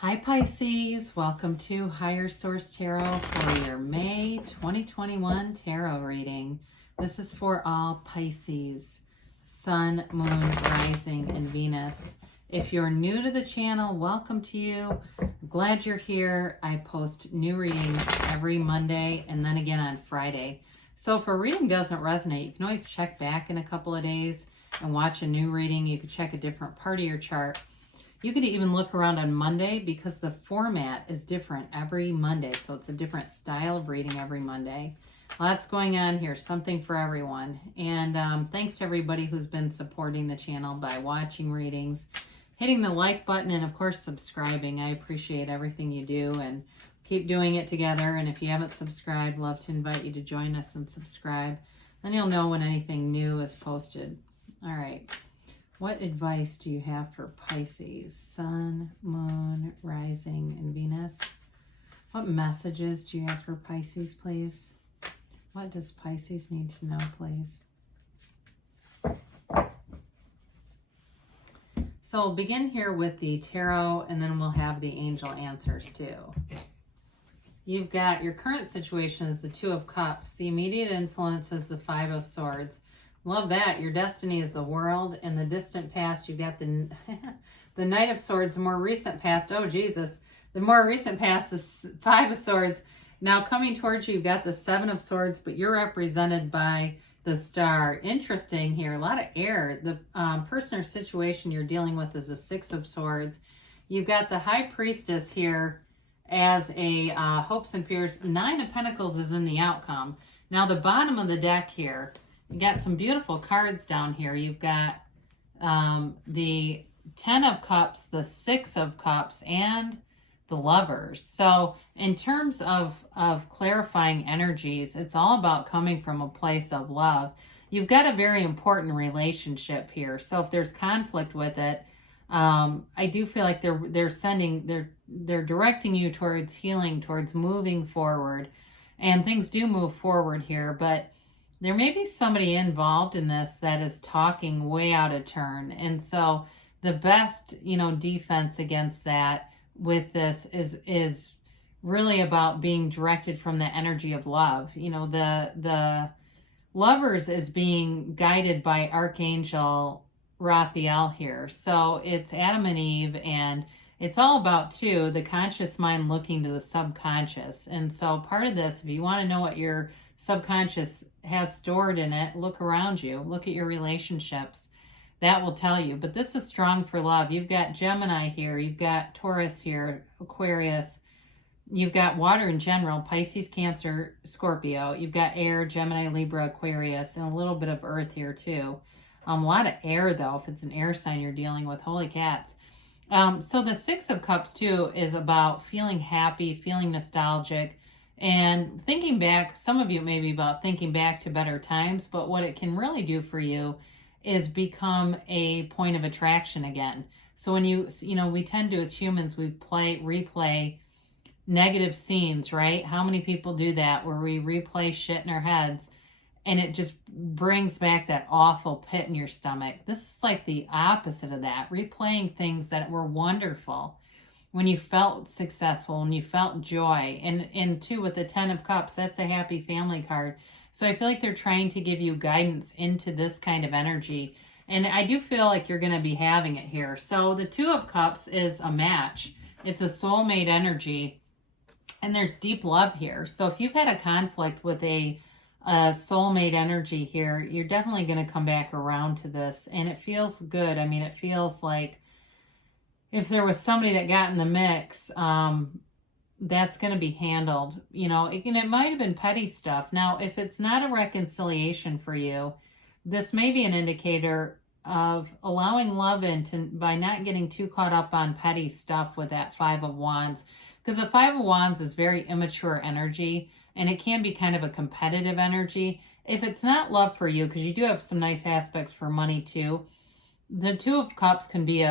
Hi Pisces, welcome to Higher Source Tarot for your May 2021 tarot reading. This is for all Pisces, Sun, Moon, Rising, and Venus. If you're new to the channel, welcome to you. I'm glad you're here. I post new readings every Monday and then again on Friday. So if a reading doesn't resonate, you can always check back in a couple of days and watch a new reading. You can check a different part of your chart. You could even look around on Monday because the format is different every Monday. So it's a different style of reading every Monday. Lots going on here, something for everyone. And thanks to everybody who's been supporting the channel by watching readings, hitting the like button, and of course subscribing. I appreciate everything you do and keep doing it together. And if you haven't subscribed, love to invite you to join us and subscribe. Then you'll know when anything new is posted. All right. What advice do you have for Pisces, Sun, Moon, Rising, and Venus? What messages do you have for Pisces, please? What does Pisces need to know, please? So we'll begin here with the tarot, and then we'll have the angel answers too. You've got your current situation is the Two of Cups. The immediate influence is the Five of Swords. Love that. Your destiny is the world. In the distant past, you've got the the Knight of Swords. The more recent past, oh Jesus, the more recent past is Five of Swords. Now coming towards you, you've got the Seven of Swords, but you're represented by the Star. Interesting here, a lot of air. The person or situation you're dealing with is the Six of Swords. You've got the High Priestess here as a hopes and fears. Nine of Pentacles is in the outcome. Now the bottom of the deck here, you got some beautiful cards down here. You've got the Ten of Cups, the Six of Cups, and the Lovers. So in terms of clarifying energies, it's all about coming from a place of love. You've got a very important relationship here. So if there's conflict with it, I do feel like they're directing you towards healing, towards moving forward. And things do move forward here, but there may be somebody involved in this that is talking way out of turn. And so the best, defense against that with this is really about being directed from the energy of love. The Lovers is being guided by Archangel Raphael here. So it's Adam and Eve, and it's all about, too, the conscious mind looking to the subconscious. And so part of this, if you want to know what your subconscious has stored in it, look around you, look at your relationships. That will tell you. But this is strong for love. You've got Gemini here, you've got Taurus here, Aquarius, you've got water in general, Pisces, Cancer, Scorpio, you've got air, Gemini, Libra, Aquarius, and a little bit of earth here too. A lot of air though, if it's an air sign you're dealing with. Holy cats. So the Six of Cups too is about feeling happy, feeling nostalgic, and thinking back. Some of you may be about thinking back to better times, but what it can really do for you is become a point of attraction again. So when we tend to, as humans, we replay negative scenes, right? How many people do that where we replay shit in our heads and it just brings back that awful pit in your stomach? This is like the opposite of that. Replaying things that were wonderful, when you felt successful, when you felt joy. And too, with the Ten of Cups, that's a happy family card. So I feel like they're trying to give you guidance into this kind of energy. And I do feel like you're going to be having it here. So the Two of Cups is a match. It's a soulmate energy. And there's deep love here. So if you've had a conflict with a soulmate energy here, you're definitely going to come back around to this. And it feels good. I mean, it feels like if there was somebody that got in the mix, that's going to be handled. It might have been petty stuff. Now, if it's not a reconciliation for you, this may be an indicator of allowing love in by not getting too caught up on petty stuff with that Five of Wands. Because the Five of Wands is very immature energy, and it can be kind of a competitive energy. If it's not love for you, because you do have some nice aspects for money too, the Two of Cups can be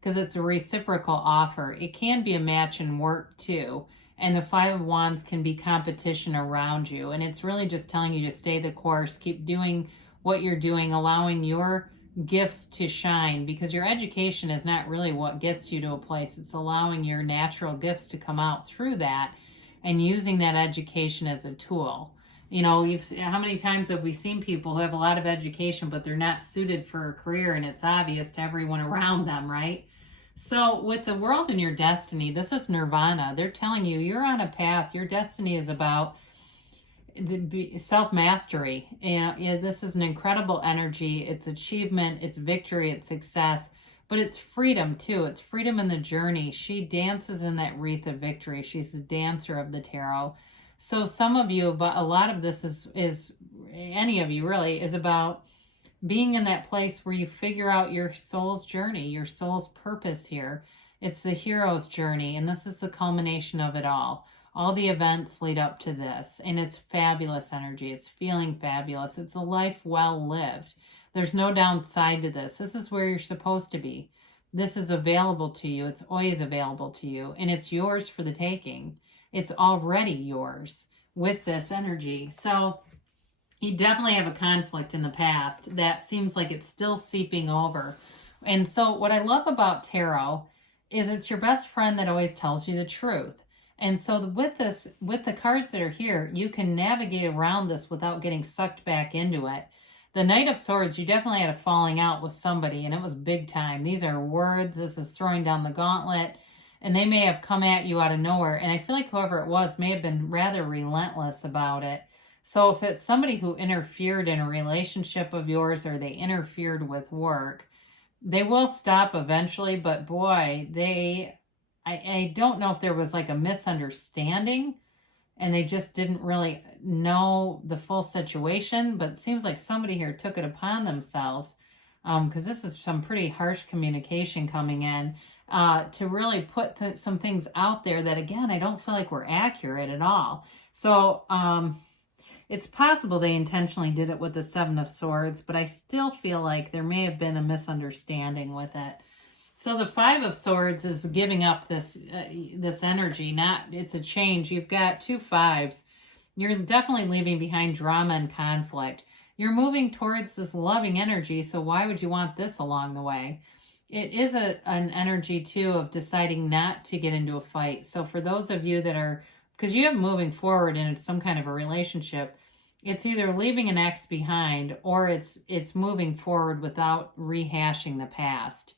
because it's a reciprocal offer. It can be a match in work too. And the Five of Wands can be competition around you. And it's really just telling you to stay the course, keep doing what you're doing, allowing your gifts to shine, because your education is not really what gets you to a place. It's allowing your natural gifts to come out through that and using that education as a tool. You know, how many times have we seen people who have a lot of education, but they're not suited for a career, and it's obvious to everyone around them, right? So with the world and your destiny, this is nirvana. They're telling you you're on a path. Your destiny is about self-mastery. And this is an incredible energy. It's achievement, it's victory, it's success, but it's freedom too. It's freedom in the journey. She dances in that wreath of victory. She's a dancer of the tarot. So some of you, but a lot of this is any of you really, is about being in that place where you figure out your soul's journey, your soul's purpose here. It's the hero's journey, and this is the culmination of it all. All the events lead up to this, and it's fabulous energy. It's feeling fabulous. It's a life well lived. There's no downside to this. This is where you're supposed to be. This is available to you. It's always available to you, and it's yours for the taking. It's already yours with this energy. So you definitely have a conflict in the past that seems like it's still seeping over. And so what I love about tarot is it's your best friend that always tells you the truth. And so with the cards that are here, you can navigate around this without getting sucked back into it. The Knight of Swords, you definitely had a falling out with somebody, and it was big time. These are words. This is throwing down the gauntlet, and they may have come at you out of nowhere. And I feel like whoever it was may have been rather relentless about it. So if it's somebody who interfered in a relationship of yours, or they interfered with work, they will stop eventually. But boy, I don't know if there was like a misunderstanding and they just didn't really know the full situation, but it seems like somebody here took it upon themselves, because this is some pretty harsh communication coming in, to really put some things out there that, again, I don't feel like were accurate at all. So it's possible they intentionally did it with the Seven of Swords, but I still feel like there may have been a misunderstanding with it. So the Five of Swords is giving up this energy. It's a change. You've got two fives. You're definitely leaving behind drama and conflict. You're moving towards this loving energy, so why would you want this along the way? It is an energy, too, of deciding not to get into a fight. So for those of you that are, because you have moving forward in some kind of a relationship, it's either leaving an ex behind or it's moving forward without rehashing the past.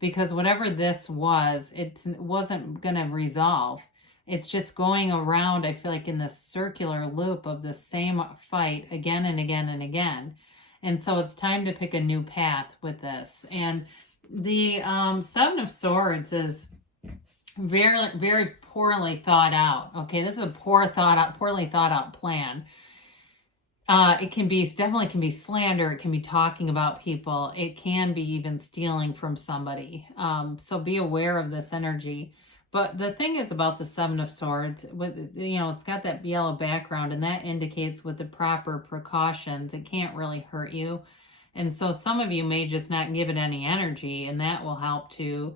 Because whatever this was, it wasn't going to resolve. It's just going around, I feel like, in this circular loop of the same fight again and again and again. And so it's time to pick a new path with this. And the Seven of Swords is very, very poorly thought out. Okay, this is a poorly thought out plan. It definitely can be slander. It can be talking about people. It can be even stealing from somebody. So be aware of this energy. But the thing is about the Seven of Swords, it's got that yellow background, and that indicates with the proper precautions, it can't really hurt you. And so some of you may just not give it any energy, and that will help to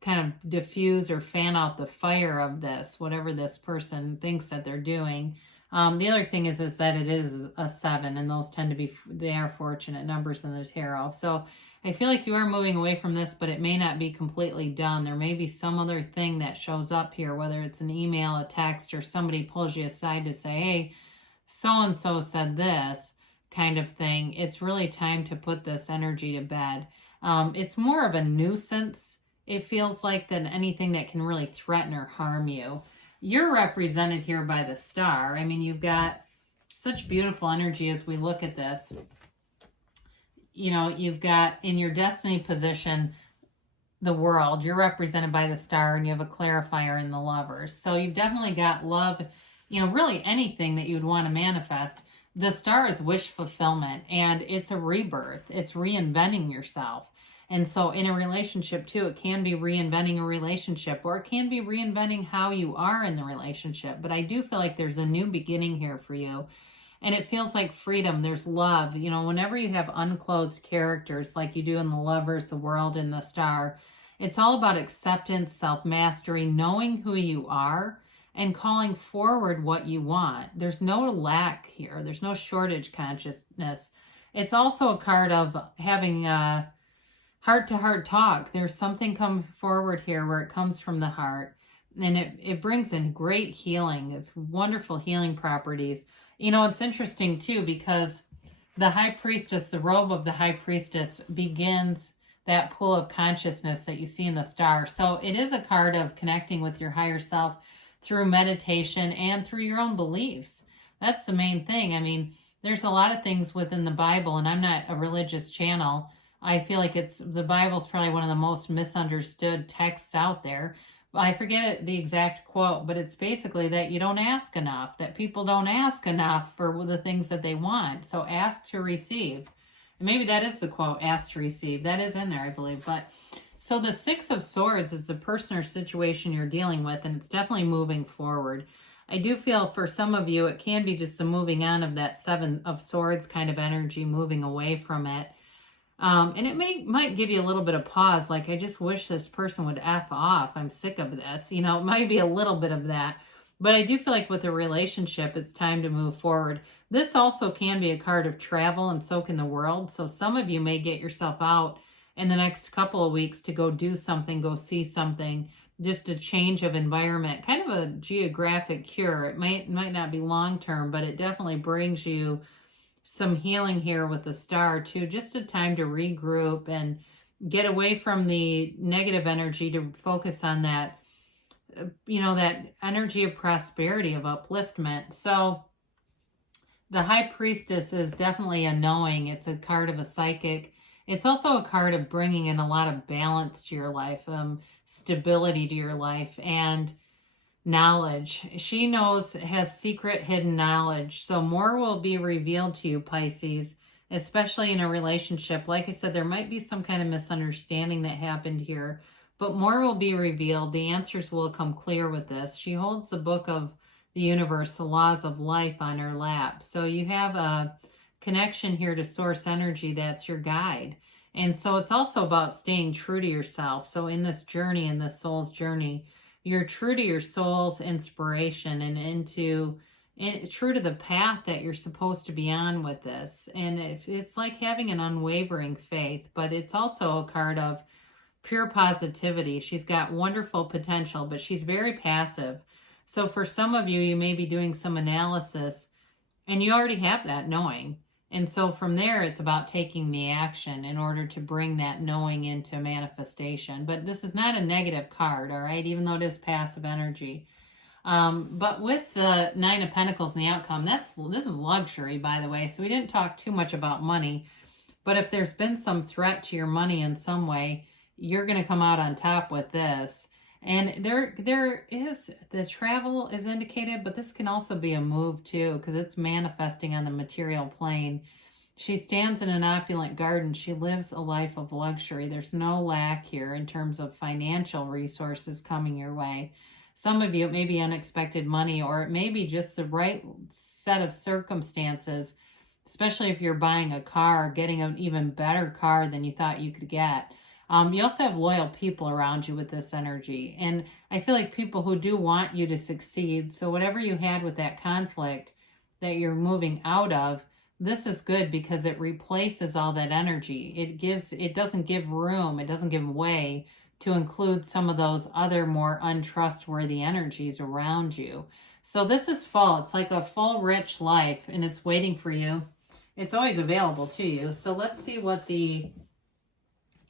kind of diffuse or fan out the fire of this, whatever this person thinks that they're doing. The other thing is that it is a 7, and those tend to be, they are fortunate numbers in the tarot. So I feel like you are moving away from this, but it may not be completely done. There may be some other thing that shows up here, whether it's an email, a text, or somebody pulls you aside to say, hey, so-and-so said this kind of thing. It's really time to put this energy to bed. It's more of a nuisance, it feels like, than anything that can really threaten or harm you. You're represented here by the Star. I mean, you've got such beautiful energy as we look at this. You've got in your destiny position, the World. You're represented by the Star, and you have a clarifier in the Lovers. So you've definitely got love, really anything that you'd want to manifest. The Star is wish fulfillment, and it's a rebirth. It's reinventing yourself. And so in a relationship too, it can be reinventing a relationship, or it can be reinventing how you are in the relationship. But I do feel like there's a new beginning here for you. And it feels like freedom. There's love. Whenever you have unclothed characters like you do in the Lovers, the World, and the Star, it's all about acceptance, self-mastery, knowing who you are, and calling forward what you want. There's no lack here. There's no shortage consciousness. It's also a card of having a heart-to-heart talk. There's something come forward here where it comes from the heart, and it brings in great healing. It's wonderful healing properties. You know, it's interesting too, because the high priestess, the robe of the high priestess, begins that pool of consciousness that you see in the star. So it is a card of connecting with your higher self through meditation and through your own beliefs. That's the main thing. I mean, there's a lot of things within the Bible, and I'm not a religious channel. I feel like the Bible's probably one of the most misunderstood texts out there. I forget the exact quote, but it's basically that you don't ask enough, that people don't ask enough for the things that they want. So ask to receive. And maybe that is the quote, ask to receive. That is in there, I believe. But so the Six of Swords is the person or situation you're dealing with, and it's definitely moving forward. I do feel for some of you, it can be just a moving on of that Seven of Swords kind of energy, moving away from it. And it might give you a little bit of pause, like, I just wish this person would F off. I'm sick of this. You know, it might be a little bit of that. But I do feel like with a relationship, it's time to move forward. This also can be a card of travel and soak in the world. So some of you may get yourself out in the next couple of weeks to go do something, go see something, just a change of environment, kind of a geographic cure. It might not be long-term, but it definitely brings you some healing here with the star too, just a time to regroup and get away from the negative energy to focus on that, you know, that energy of prosperity, of upliftment. So the high priestess is definitely a knowing. It's a card of a psychic. It's also a card of bringing in a lot of balance to your life, stability to your life, and knowledge. She knows, has secret hidden knowledge. So more will be revealed to you, Pisces, especially in a relationship. Like I said, there might be some kind of misunderstanding that happened here, but more will be revealed. The answers will come clear with this. She holds the book of the universe, the laws of life, on her lap. So you have a connection here to source energy that's your guide. And so it's also about staying true to yourself. So in this journey, in this soul's journey, you're true to your soul's inspiration and true to the path that you're supposed to be on with this. And it's like having an unwavering faith, but it's also a card of pure positivity. She's got wonderful potential, but she's very passive. So for some of you, you may be doing some analysis and you already have that knowing. And so from there, it's about taking the action in order to bring that knowing into manifestation. But this is not a negative card, all right, even though it is passive energy. But with the Nine of Pentacles and the outcome, this is luxury, by the way. So we didn't talk too much about money. But if there's been some threat to your money in some way, you're going to come out on top with this. And there is, the travel is indicated, but this can also be a move too, because it's manifesting on the material plane. She stands in an opulent garden. She lives a life of luxury. There's no lack here in terms of financial resources coming your way. Some of you, it may be unexpected money, or it may be just the right set of circumstances, especially if you're buying a car, getting an even better car than you thought you could get. You also have loyal people around you with this energy. And I feel like people who do want you to succeed. So whatever you had with that conflict that you're moving out of, this is good because it replaces all that energy. It doesn't give room, it doesn't give way to include some of those other more untrustworthy energies around you. So this is full. It's like a full, rich life, and it's waiting for you. It's always available to you. So let's see what the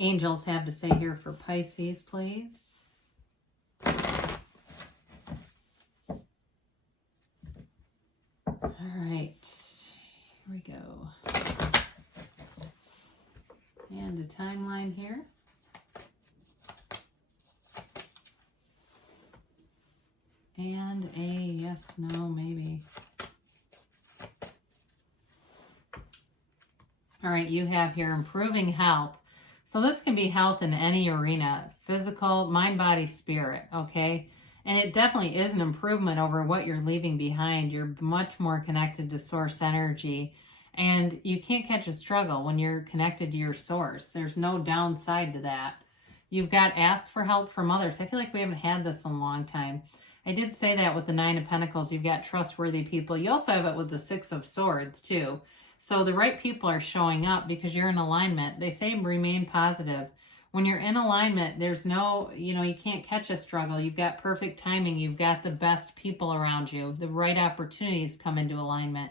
angels have to say here for Pisces, please. All right, here we go. And a timeline here. And a yes, no, maybe. All right, you have here improving health. So this can be health in any arena, physical, mind, body, spirit, okay? And it definitely is an improvement over what you're leaving behind. You're much more connected to source energy, and you can't catch a struggle when you're connected to your source. There's no downside to that. You've got ask for help from others. I feel like we haven't had this in a long time. I did say that with the Nine of Pentacles. You've got trustworthy people. You also have it with the Six of Swords, too. So the right people are showing up because you're in alignment. They say remain positive. When you're in alignment, there's no, you can't catch a struggle. You've got perfect timing. You've got the best people around you. The right opportunities come into alignment.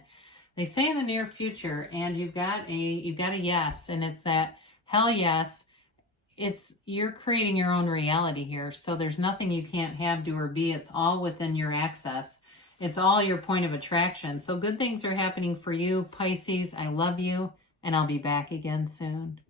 They say in the near future, and you've got a yes, and it's that hell yes. You're creating your own reality here. So there's nothing you can't have, do, or be. It's all within your access. It's all your point of attraction. So good things are happening for you, Pisces. I love you, and I'll be back again soon.